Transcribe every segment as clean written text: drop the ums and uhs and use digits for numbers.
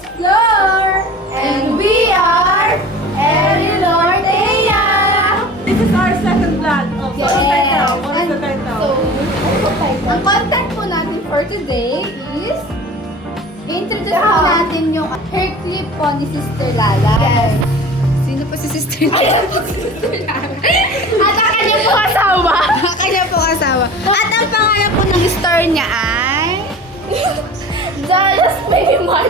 is Flor. And we are Eleanor Dea. This is our second vlog. Oh, so Yes. what is the title? Ang content po natin for today is introduce po natin yung hair clip po ni Sister Lala. Yes. Sino po si Sister Lala? At ang kanyang po asawa. Kanya po asawa. At ang pangalan po ng store niya ay... Dallas Minimal.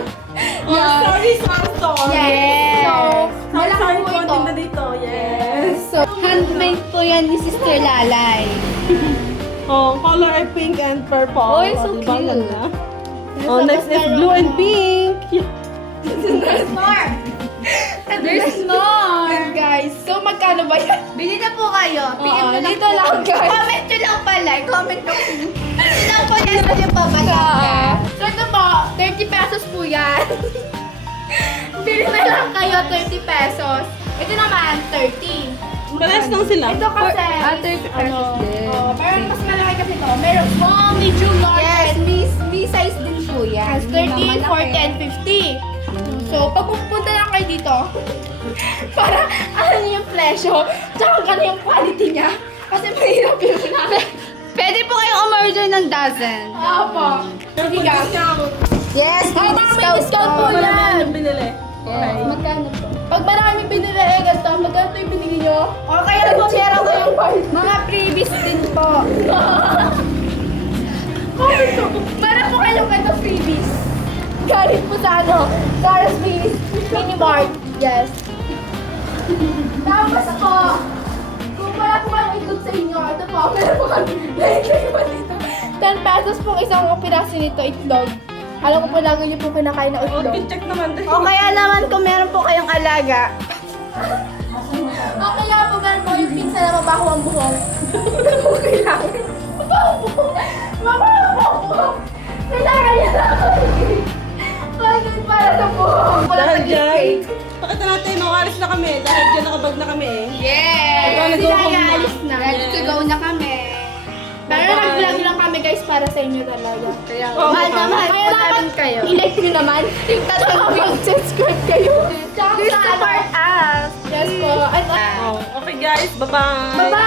Sorry, store. Yes. So, Sorry, malaki po ito. konting na dito. Yes. So, handmade po yan ni Sister Lalay. Oh, color ay pink and purple. Oh, it's so diba? cute. Ganda. Oh, next is blue and pink. There's more. There's more, guys. So, magkano ba yan? Bili na po kayo. PM Oo, nyo lang dito po. lang, guys. Comment nyo lang pala. Comment nyo. Ito lang po yan sa yung babala. So, ito po, 30 pesos po yan. Bili na lang kayo, 30 pesos. Ito naman, 30. Pares lang sila. Ito kasi, 30 pesos din. pero mas malaki kasi ito. Meron small, medium, large, Yes, and me size din po yan. 30, 40, 10, 50. So, pag pupunta lang kayo dito, para ano yung presyo, tsaka ano yung quality niya. Kasi mahirap yun namin. Pwede po kayong umorder ng dozen. Opo. Sige ka. Yes, Ay, may discount po Wala yan. na binili. Okay. Magkano po? Pag marami binili ganito, magkano yung binili nyo? O kaya po, meron ko yung part. Mga previous din po. Meron po kayong ganito freebies. Galing po sa ano, Sarah's Mini Mart. Yes. Tapos po, kung wala po kayong itlog sa inyo, ito po, meron po kami. Like po dito. 10 pesos po isang piraso nito itlog. Alam ko po lagi niyo po kinakain na Oh, itlog. check naman din. O kaya naman kung meron po kayong alaga. O kaya po meron po yung pinsa na mabaho ang buhok. Okay lang. Mabaho ang buhok. Kailangan niya na ako. Bagay para sa buhok. Dahil dyan, pakita natin, alis na kami. Dahil dyan nakabag na kami eh. Yes! Ikaw Sila nag-go home ay na. alis na. Ready to go na kami. Pero Bye-bye. nag-vlog lang kami guys para sa inyo talaga. Kaya Oh, mahal na mahal Kaya po dapat namin kayo. i-like nyo naman. Tsaka mag-subscribe kayo. Tsaka Please sa ano. support us. Yes po. At Oh, okay guys, bye-bye. bye-bye.